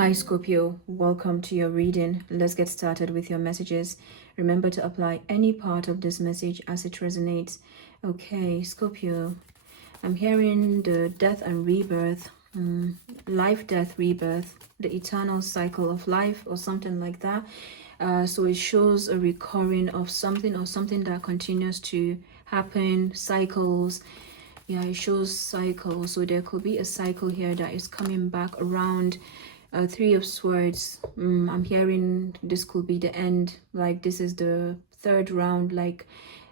Hi Scorpio, welcome to your reading. Let's get started with your messages. Remember to apply any part of this message as it resonates. Okay, Scorpio, I'm hearing the death and rebirth, life, death, rebirth, the eternal cycle of life or something like that. So it shows a recurring of something or something that continues to happen, cycles. Yeah, it shows cycles. So there could be a cycle here that is coming back around. Three of Swords. I'm hearing this could be the end. Like this is the third round. Like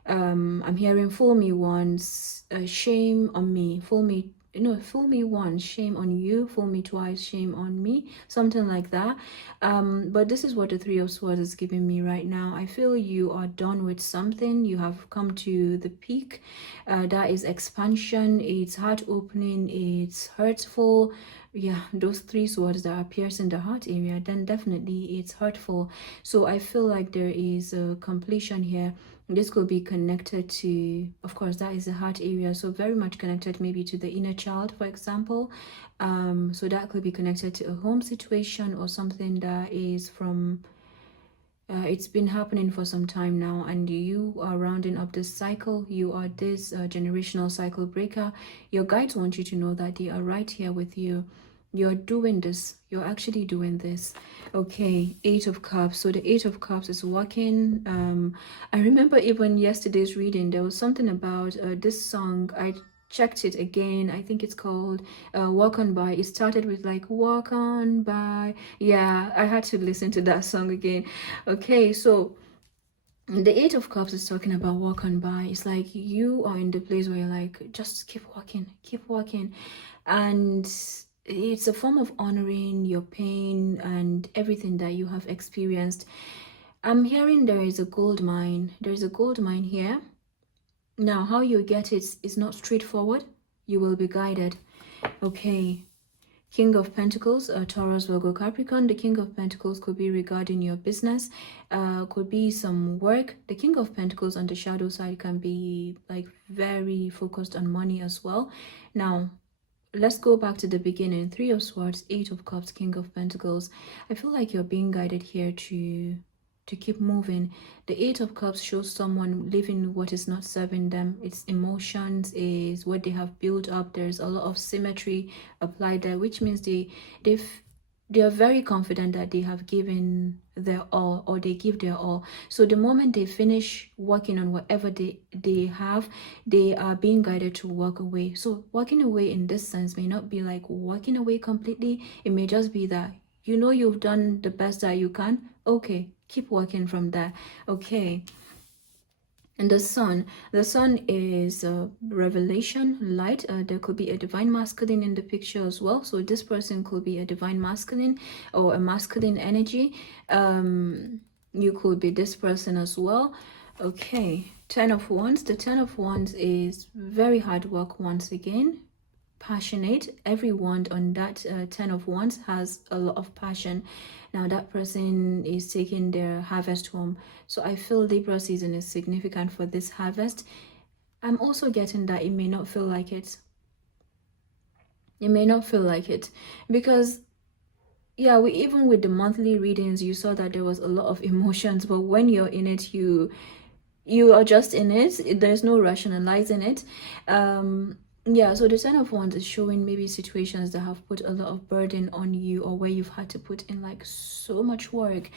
I'm hearing fool me once, shame on me. Fool me once, shame on you. Fool me twice, shame on me. Something like that. But this is what the Three of Swords is giving me right now. I feel you are done with something. You have come to the peak. That is expansion. It's heart opening. It's hurtful. Yeah, those three swords that are piercing the heart area, then definitely it's hurtful. So I feel like there is a completion here. This could be connected to, of course, that is the heart area, so very much connected maybe to the inner child, for example. So that could be connected to a home situation or something that is from it's been happening for some time now, and you are rounding up this cycle. You are this generational cycle breaker. Your guides want you to know that they are right here with you. You're doing this. You're actually doing this. Okay, Eight of Cups. So the Eight of Cups is working. I remember even yesterday's reading, there was something about this song. I checked it again. I think it's called Walk On By. It started with like Walk On By. Yeah, I had to listen to that song again. Okay, so the Eight of Cups is talking about walk on by. It's like you are in the place where you're like, just keep walking. And it's a form of honoring your pain and everything that you have experienced. I'm hearing there is a gold mine. There's a gold mine here. Now, how you get it is not straightforward. You will be guided. Okay. King of Pentacles, Taurus, Virgo, Capricorn. The King of Pentacles could be regarding your business, could be some work. The King of Pentacles on the shadow side can be like very focused on money as well. Now, let's go back to the beginning. Three of Swords, Eight of Cups, King of Pentacles. I feel like you're being guided here to keep moving. The Eight of Cups shows someone living what is not serving them. It's emotions, is what they have built up. There's a lot of symmetry applied there, which means they are very confident that they have given their all, or they give their all. So the moment they finish working on whatever they have, they are being guided to walk away. So walking away in this sense may not be like walking away completely. It may just be that you've done the best that you can. Okay, keep working from there. Okay. And the sun is revelation, light. There could be a divine masculine in the picture as well. So this person could be a divine masculine or a masculine energy. You could be this person as well. Okay, Ten of Wands. The Ten of Wands is very hard work once again. Passionate. Every wand on that Ten of Wands has a lot of passion. Now that person is taking their harvest home. So I feel Libra season is significant for this harvest. I'm also getting that it may not feel like it. It may not feel like it because yeah, even with the monthly readings, you saw that there was a lot of emotions, but when you're in it, you are just in it. There's no rationalizing it. Yeah, so the Ten of Wands is showing maybe situations that have put a lot of burden on you, or where you've had to put in like so much work.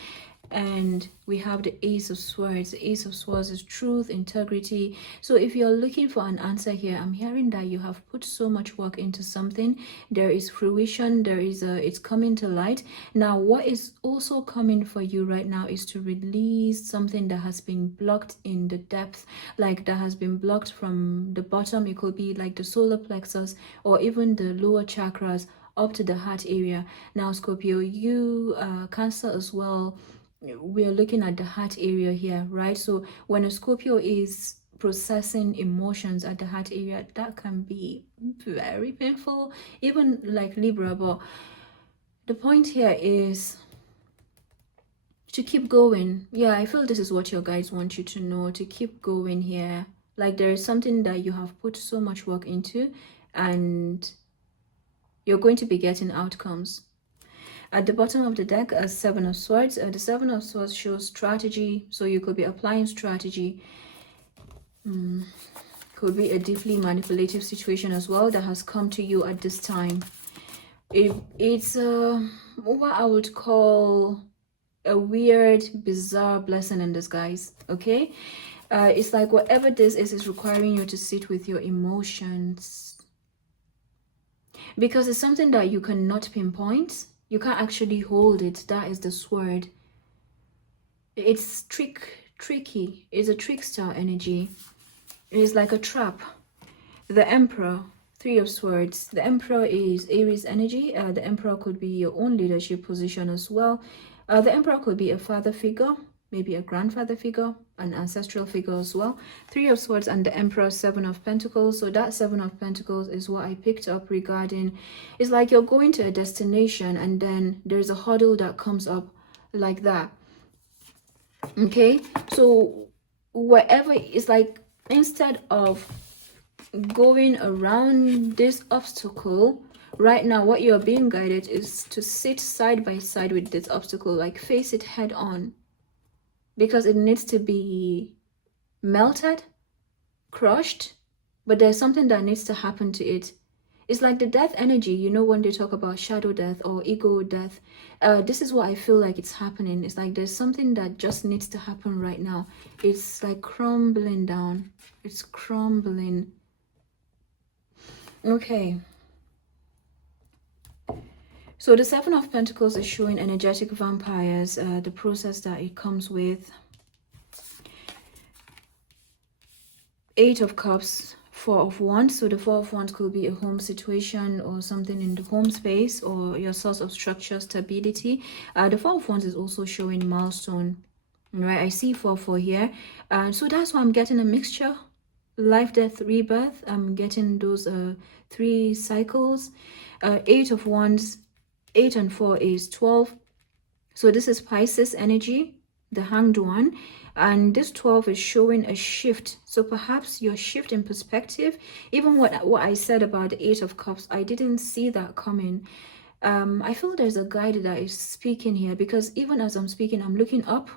And we have the Ace of Swords. The Ace of Swords is truth, integrity. So if you're looking for an answer here, I'm hearing that you have put so much work into something. There is fruition. It's coming to light. Now, what is also coming for you right now is to release something that has been blocked in the depth, like that has been blocked from the bottom. It could be like the solar plexus or even the lower chakras up to the heart area. Now, Scorpio, you Cancer as well, we're looking at the heart area here, right? So when a Scorpio is processing emotions at the heart area, that can be very painful, even like Libra. But the point here is to keep going. Yeah, I feel this is what your guides want you to know, to keep going here. Like there is something that you have put so much work into, and you're going to be getting outcomes. At the bottom of the deck, a Seven of Swords. The Seven of Swords shows strategy, so you could be applying strategy. Could be a deeply manipulative situation as well that has come to you at this time. It's what I would call a weird, bizarre blessing in disguise, okay? It's like whatever this is requiring you to sit with your emotions, because it's something that you cannot pinpoint. You can't actually hold it. That is the sword. It's tricky. It's a trickster energy. It's like a trap. The Emperor, Three of Swords. The Emperor is Aries energy. The Emperor could be your own leadership position as well. The Emperor could be a father figure, maybe a grandfather figure, an ancestral figure as well. Three of Swords and the Emperor, Seven of Pentacles. So that Seven of Pentacles is what I picked up regarding, it's like you're going to a destination and then there's a hurdle that comes up like that. Okay, so whatever, it's like instead of going around this obstacle, right now what you're being guided is to sit side by side with this obstacle, like face it head on, because it needs to be melted, crushed, but there's something that needs to happen to it. It's like the death energy, you know, when they talk about shadow death or ego death. This is what I feel like it's happening. It's like there's something that just needs to happen right now. It's like crumbling down. It's crumbling. Okay. So the Seven of Pentacles is showing energetic vampires, the process that it comes with. Eight of Cups, Four of Wands. So the Four of Wands could be a home situation or something in the home space or your source of structure, stability. The Four of Wands is also showing milestone, right? I see 4 here. So that's why I'm getting a mixture. Life, death, rebirth. I'm getting those 3 cycles. Eight of Wands, 8 and 4 is 12. So this is Pisces energy, the Hanged One. And this 12 is showing a shift. So perhaps your shift in perspective, even what I said about the 8 of Cups, I didn't see that coming. I feel there's a guide that is speaking here, because even as I'm speaking, I'm looking up.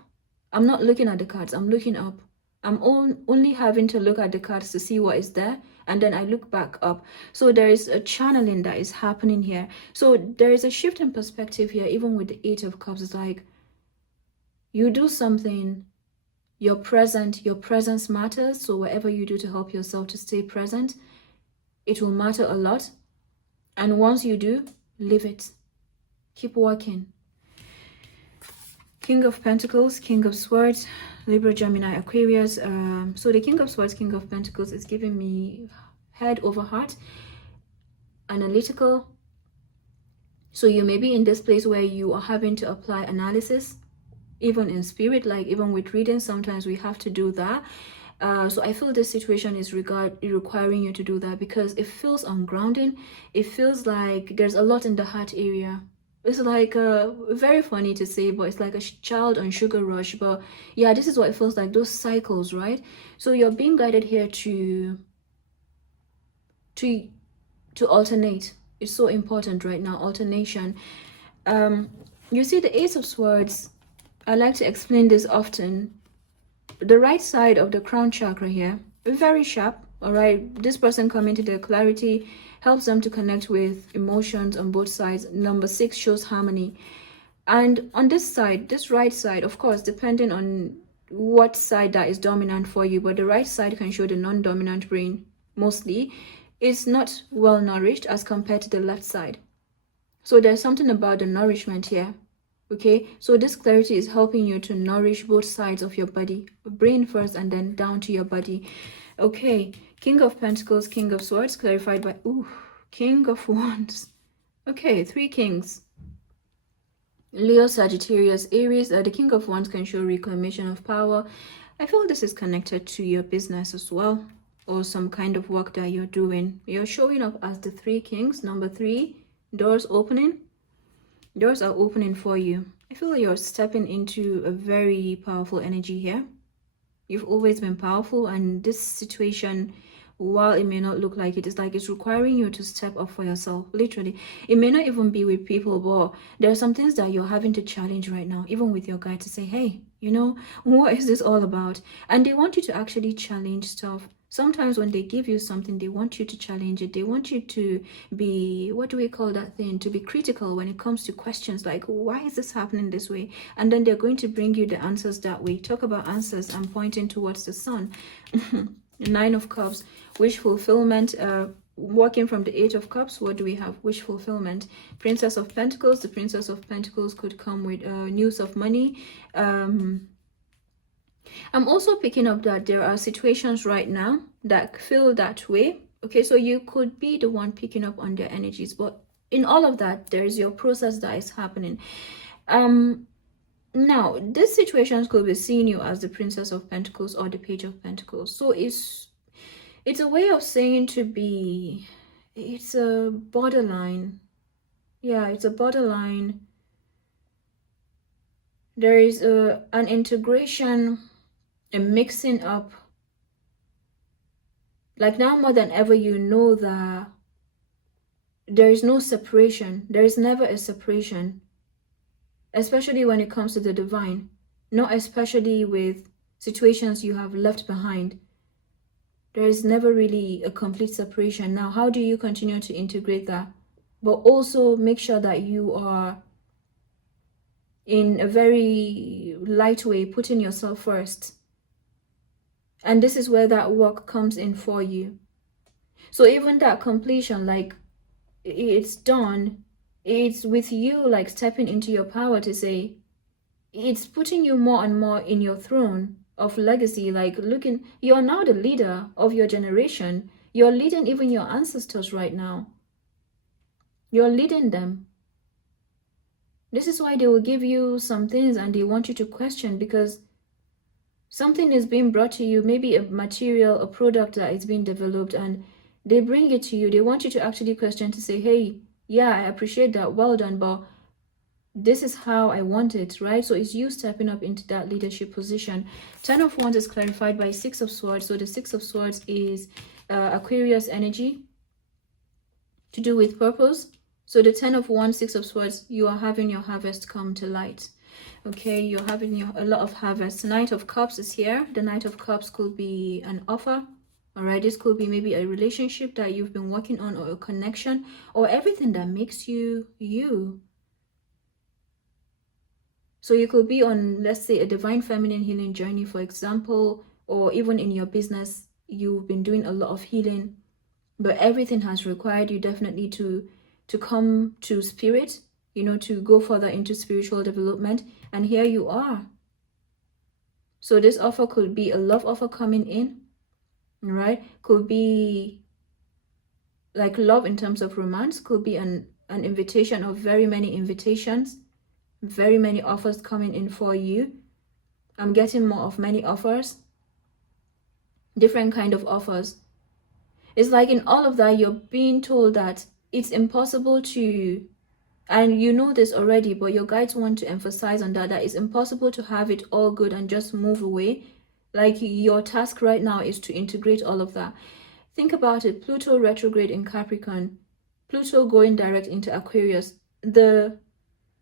I'm not looking at the cards, I'm looking up. I'm only having to look at the cards to see what is there, and then I look back up. So there is a channeling that is happening here. So there is a shift in perspective here, even with the 8 of Cups. It's like you do something, you're present, your presence matters. So whatever you do to help yourself to stay present, it will matter a lot. And once you do, leave it. Keep working. King of Pentacles, King of Swords, Libra, Gemini, Aquarius. So the King of Swords, King of Pentacles is giving me head over heart, analytical. So you may be in this place where you are having to apply analysis, even in spirit, like even with reading, sometimes we have to do that. So I feel this situation is requiring you to do that, because it feels ungrounding. It feels like there's a lot in the heart area. It's like very funny to say, but it's like a child on sugar rush. But yeah, this is what it feels like, those cycles, right? So you're being guided here to alternate. It's so important right now, alternation. You see the Ace of Swords, I like to explain this often. The right side of the crown chakra here, very sharp, all right? This person coming to their clarity, helps them to connect with emotions on both sides. Number 6 shows harmony. And on this side, this right side, of course, depending on what side that is dominant for you, but the right side can show the non-dominant brain mostly. It's not well nourished as compared to the left side. So there's something about the nourishment here. Okay, so this clarity is helping you to nourish both sides of your body, brain first and then down to your body. Okay, King of Pentacles, King of Swords, clarified by King of Wands. Okay, 3 kings. Leo, Sagittarius, Aries. The King of Wands can show reclamation of power. I feel this is connected to your business as well, or some kind of work that you're doing. You're showing up as the 3 kings. Number 3, doors opening. Doors are opening for you. I feel like you're stepping into a very powerful energy here. You've always been powerful, and this situation while it may not look like it, it's like it's requiring you to step up for yourself. Literally, it may not even be with people, but there are some things that you're having to challenge right now, even with your guide, to say, hey, you know, what is this all about? And they want you to actually challenge stuff. Sometimes when they give you something, they want you to challenge it. They want you to be, what do we call that thing? To be critical when it comes to questions like, why is this happening this way? And then they're going to bring you the answers that way. Talk about answers. I'm pointing towards the sun. Nine of Cups, wish fulfillment. Working from the Eight of Cups, what do we have? Wish fulfillment. Princess of Pentacles. The Princess of Pentacles could come with news of money. I'm also picking up that there are situations right now that feel that way. Okay, so you could be the one picking up on their energies, but in all of that, there is your process that is happening. Now, these situations could be seeing you as the Princess of Pentacles or the Page of Pentacles. So it's a way of saying to be, it's a borderline. Yeah, it's a borderline. There is an integration, a mixing up. Like now more than ever, you know that there is no separation. There is never a separation, especially when it comes to the divine, not especially with situations you have left behind. There is never really a complete separation. Now, how do you continue to integrate that? But also make sure that you are in a very light way, putting yourself first. And this is where that work comes in for you. So even that completion, like it's done, it's with you like stepping into your power to say, it's putting you more and more in your throne of legacy, like looking, you're now the leader of your generation. You're leading even your ancestors right now. You're leading them. This is why they will give you some things and they want you to question, because something is being brought to you, maybe a material, a product that is being developed, and they bring it to you. They want you to actually question, to say, hey, yeah, I appreciate that, well done, but this is how I want it, right? So it's you stepping up into that leadership position. 10 of Wands is clarified by 6 of Swords. So the 6 of Swords is Aquarius energy, to do with purpose. So the 10 of Wands, 6 of Swords, you are having your harvest come to light. Okay, you're having a lot of harvest. Knight of Cups is here. The Knight of Cups could be an offer. All right, this could be maybe a relationship that you've been working on, or a connection, or everything that makes you you. So you could be on, let's say, a divine feminine healing journey, for example, or even in your business, you've been doing a lot of healing, but everything has required you definitely to come to spirit, you know, to go further into spiritual development. And here you are. So this offer could be a love offer coming in, right? Could be like love in terms of romance, could be an invitation of very many invitations, very many offers coming in for you. I'm getting more of many offers, different kind of offers. It's like in all of that, you're being told that it's impossible to, and you know this already, but your guides want to emphasize on that it's impossible to have it all good and just move away. Like your task right now is to integrate all of that. Think about it. Pluto retrograde in Capricorn, Pluto going direct into Aquarius. The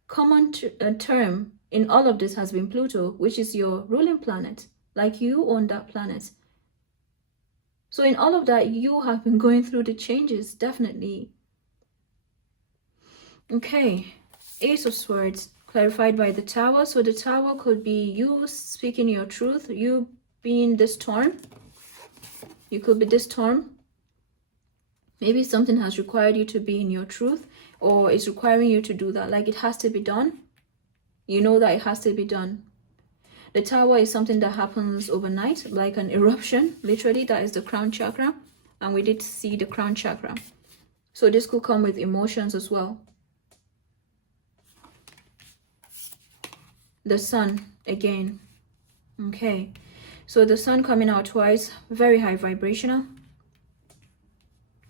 common term in all of this has been Pluto, which is your ruling planet. Like you own that planet. So in all of that, you have been going through the changes, definitely. Okay, Ace of Swords, clarified by the Tower. So the Tower could be you speaking your truth, you being the storm. You could be this storm. Maybe something has required you to be in your truth, or it's requiring you to do that. Like it has to be done. You know that it has to be done. The Tower is something that happens overnight, like an eruption. Literally, that is the crown chakra. And we did see the crown chakra. So this could come with emotions as well. The Sun, again. Okay. So the Sun coming out twice, very high vibrational.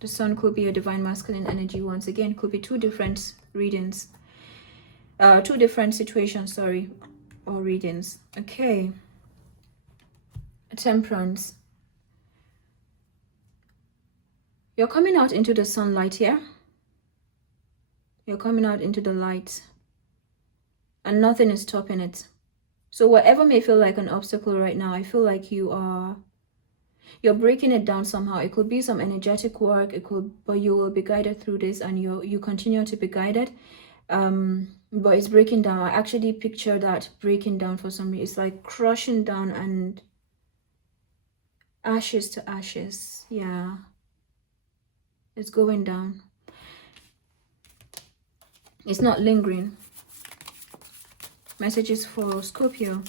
The Sun could be a divine masculine energy once again. Could be two different readings. Two different situations, sorry, or readings. Okay. Temperance. You're coming out into the sunlight here. You're coming out into the light. And nothing is stopping it. So whatever may feel like an obstacle right now, I feel like you're breaking it down somehow. It could be some energetic work, but you will be guided through this, and you continue to be guided. But it's breaking down. I actually picture that breaking down for some reason. It's like crushing down and ashes to ashes. Yeah. It's going down. It's not lingering. Messages for Scorpio.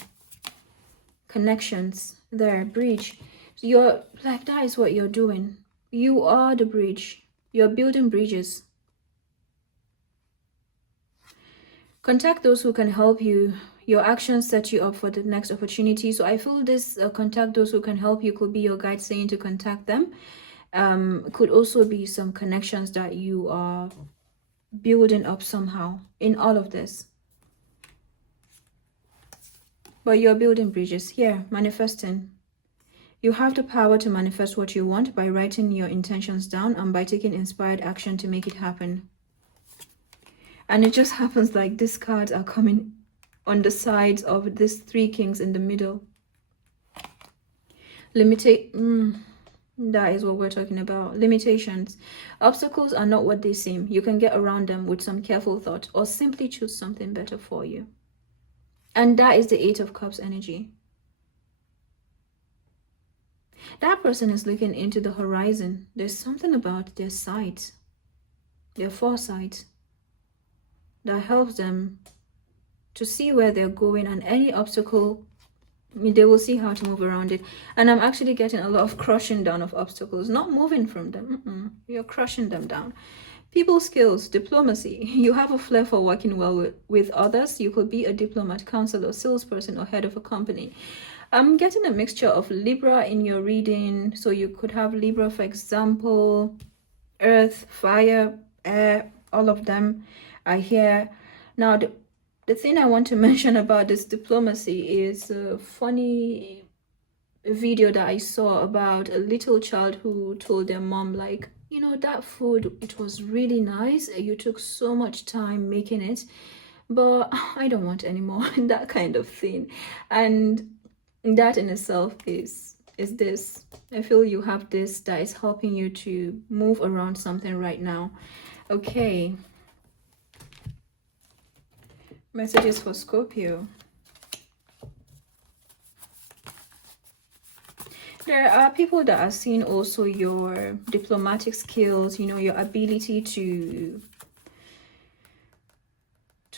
Connections. There, bridge. So you're like, that is what you're doing. You are the bridge. You're building bridges. Contact those who can help you. Your actions set you up for the next opportunity. So I feel this contact those who can help you could be your guide saying to contact them. Could also be some connections that you are building up somehow in all of this. But you're building bridges here, manifesting. You have the power to manifest what you want by writing your intentions down and by taking inspired action to make it happen. And it just happens like these cards are coming on the sides of these three kings in the middle. That is what we're talking about. Limitations. Obstacles are not what they seem. You can get around them with some careful thought or simply choose something better for you. And that is the Eight of Cups energy. That person is looking into the horizon. There's something about their sight, their foresight, that helps them to see where they're going, and any obstacle, they will see how to move around it. And I'm actually getting a lot of crushing down of obstacles, not moving from them. You're crushing them down. People skills, diplomacy. You have a flair for working well with others. You could be a diplomat, counselor, salesperson, or head of a company. I'm getting a mixture of Libra in your reading. So you could have Libra, for example, earth, fire, air, all of them are here. Now, the thing I want to mention about this diplomacy is a funny video that I saw about a little child who told their mom, like, you know, that food, it was really nice. You took so much time making it, but I don't want any more. That kind of thing. And that in itself is this. I feel you have this that is helping you to move around something right now. Okay. Messages for Scorpio. There are people that are seeing also your diplomatic skills, you know, your ability to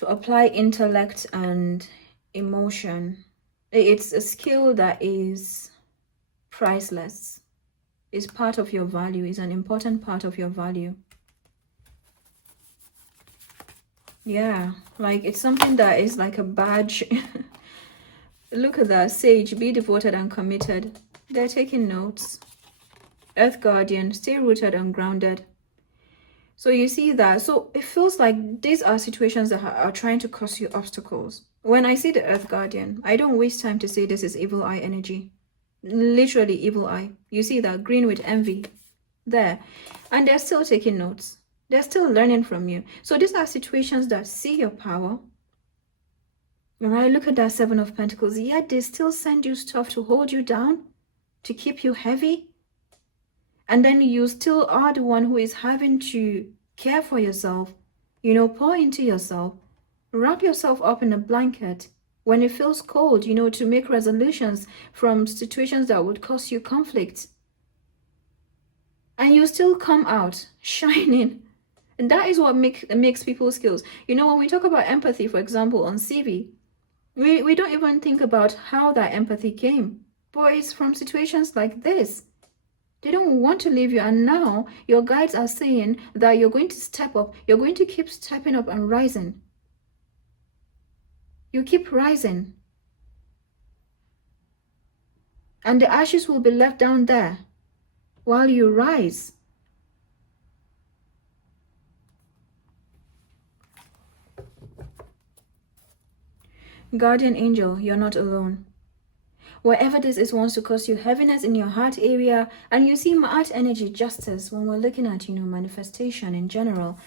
apply intellect and emotion. It's a skill that is priceless. It's part of your value. It's an important part of your value. Yeah, like it's something that is like a badge. Look at that. Sage, be devoted and committed. They're taking notes. Earth Guardian, stay rooted and grounded. So you see that. So it feels like these are situations that are trying to cause you obstacles. When I see the Earth Guardian, I don't waste time to say this is evil eye energy. Literally evil eye. You see that green with envy there. And they're still taking notes. They're still learning from you. So these are situations that see your power. All right, look at that Seven of Pentacles. Yet they still send you stuff to hold you down, to keep you heavy. And then you still are the one who is having to care for yourself, you know, pour into yourself, wrap yourself up in a blanket when it feels cold, you know, to make resolutions from situations that would cause you conflict. And you still come out shining. And that is what makes people's skills. You know, when we talk about empathy, for example, on CV, we don't even think about how that empathy came. But it's from situations like this. They don't want to leave you, and now your guides are saying that you're going to step up. You're going to keep stepping up and rising. You keep rising. And the ashes will be left down there while you rise. Guardian angel, you're not alone. Wherever this is wants to cause you heaviness in your heart area. And you see Ma'at energy, justice, when we're looking at, manifestation in general.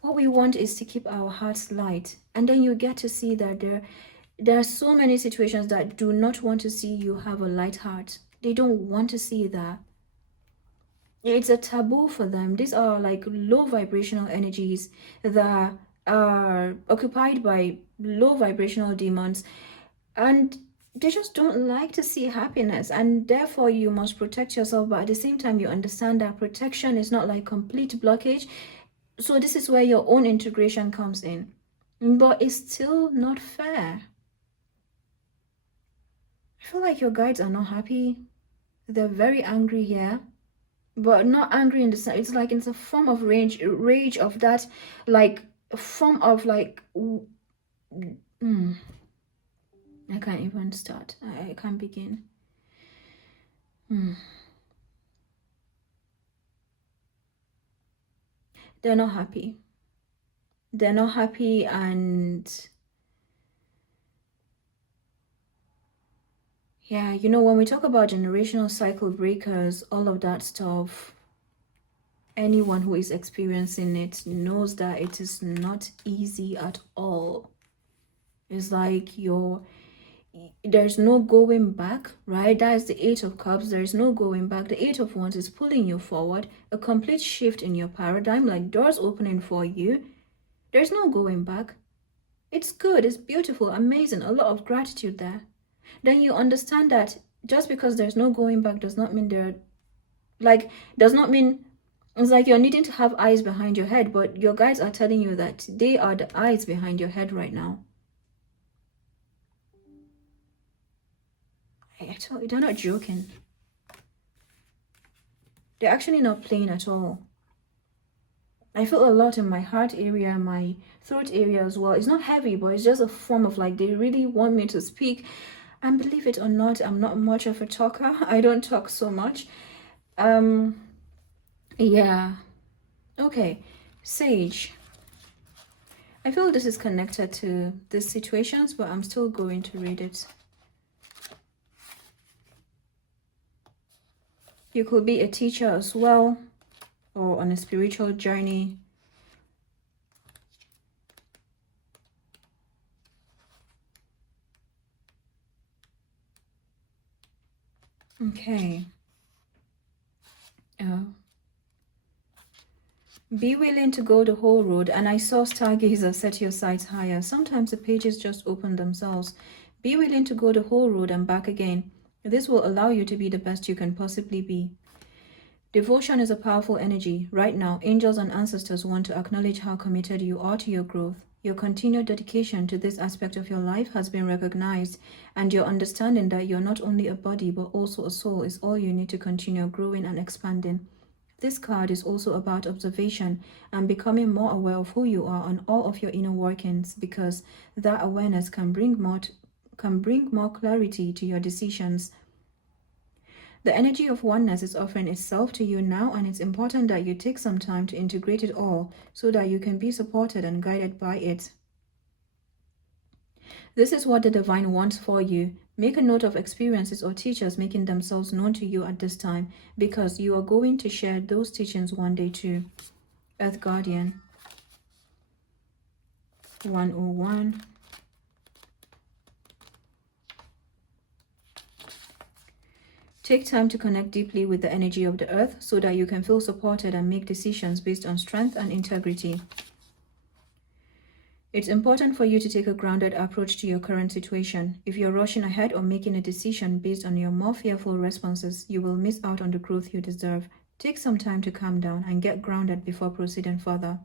What we want is to keep our hearts light. And then you get to see that there are so many situations that do not want to see you have a light heart. They don't want to see that. It's a taboo for them. These are like low vibrational energies that are occupied by low vibrational demons, and they just don't like to see happiness, and therefore you must protect yourself. But at the same time, you understand that protection is not like complete blockage. So this is where your own integration comes in, but it's still not fair. I feel like your guides are not happy. They're very angry here, but not angry in the sense, it's like it's a form of rage of that, like a form of like I can't even start. I can't begin. They're not happy. They're not happy, and yeah, when we talk about generational cycle breakers, all of that stuff, anyone who is experiencing it knows that it is not easy at all. It's like there's no going back, right? That is the Eight of Cups. There's no going back. The Eight of Wands is pulling you forward, a complete shift in your paradigm, like doors opening for you. There's no going back. It's good, it's beautiful, amazing, a lot of gratitude there. Then you understand that just because there's no going back does not mean it's like you're needing to have eyes behind your head, but your guides are telling you that they are the eyes behind your head right now. I tell you, they're not joking. They're actually not playing at all. I feel a lot in my heart area, my throat area as well. It's not heavy, but it's just a form of like they really want me to speak. And believe it or not, I'm not much of a talker. I don't talk so much. Yeah. Okay. Sage. I feel this is connected to these situations, but I'm still going to read it. You could be a teacher as well, or on a spiritual journey. Okay. Be willing to go the whole road. And I saw Stargazer, set your sights higher. Sometimes the pages just open themselves. Be willing to go the whole road and back again. This will allow you to be the best you can possibly be. Devotion is a powerful energy. Right now, angels and ancestors want to acknowledge how committed you are to your growth. Your continued dedication to this aspect of your life has been recognized, and your understanding that you're not only a body but also a soul is all you need to continue growing and expanding. This card is also about observation and becoming more aware of who you are and all of your inner workings, because that awareness can bring more clarity to your decisions. The energy of oneness is offering itself to you now, and it's important that you take some time to integrate it all so that you can be supported and guided by it. This is what the divine wants for you. Make a note of experiences or teachers making themselves known to you at this time, because you are going to share those teachings one day too. Earth Guardian 101. Take time to connect deeply with the energy of the earth so that you can feel supported and make decisions based on strength and integrity. It's important for you to take a grounded approach to your current situation. If you're rushing ahead or making a decision based on your more fearful responses, you will miss out on the growth you deserve. Take some time to calm down and get grounded before proceeding further.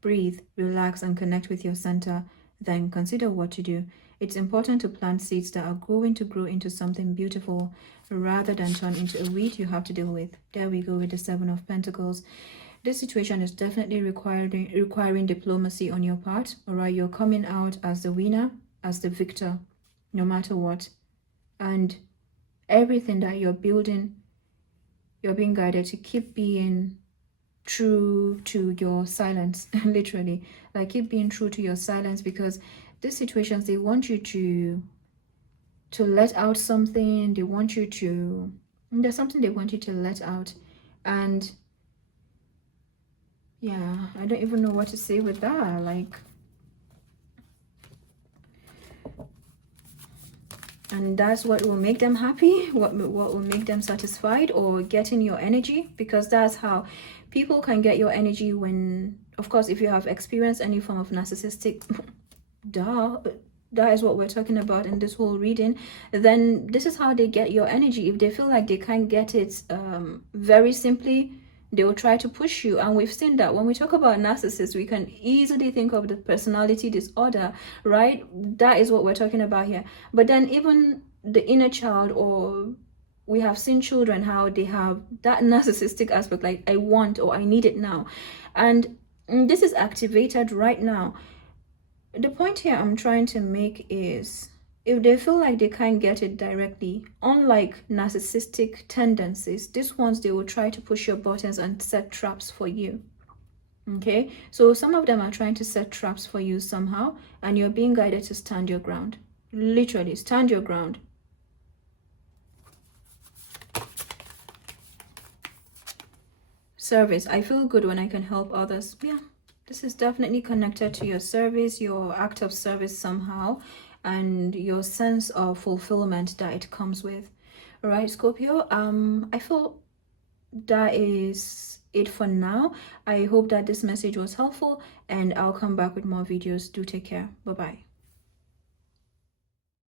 Breathe, relax, and connect with your center. Then consider what to do. It's important to plant seeds that are going to grow into something beautiful rather than turn into a weed you have to deal with. There we go with the Seven of Pentacles. This situation is definitely requiring diplomacy on your part. Alright, you're coming out as the winner, as the victor, no matter what. And everything that you're building, you're being guided to keep being true to your silence. Literally, like keep being true to your silence, because these situations, they want you to to let out something. They want you to, there's something they want you to let out. And yeah, I don't even know what to say with that. Like, and that's what will make them happy, what will make them satisfied, or getting your energy, because that's how people can get your energy. When, of course, if you have experienced any form of narcissistic duh, that is what we're talking about in this whole reading, then this is how they get your energy. If they feel like they can't get it very simply, they will try to push you. And we've seen that when we talk about narcissists, we can easily think of the personality disorder, right? That is what we're talking about here. But then even the inner child, or we have seen children, how they have that narcissistic aspect, like I want or I need it now. And this is activated right now. The point here I'm trying to make is, if they feel like they can't get it directly, unlike narcissistic tendencies, these ones, they will try to push your buttons and set traps for you. Okay, so some of them are trying to set traps for you somehow, and you're being guided to stand your ground. Literally, stand your ground. Service. I feel good when I can help others. Yeah, this is definitely connected to your service, your act of service somehow, and your sense of fulfillment that it comes with. All right, Scorpio, I feel that is it for now. I hope that this message was helpful, and I'll come back with more videos. Do take care. Bye bye.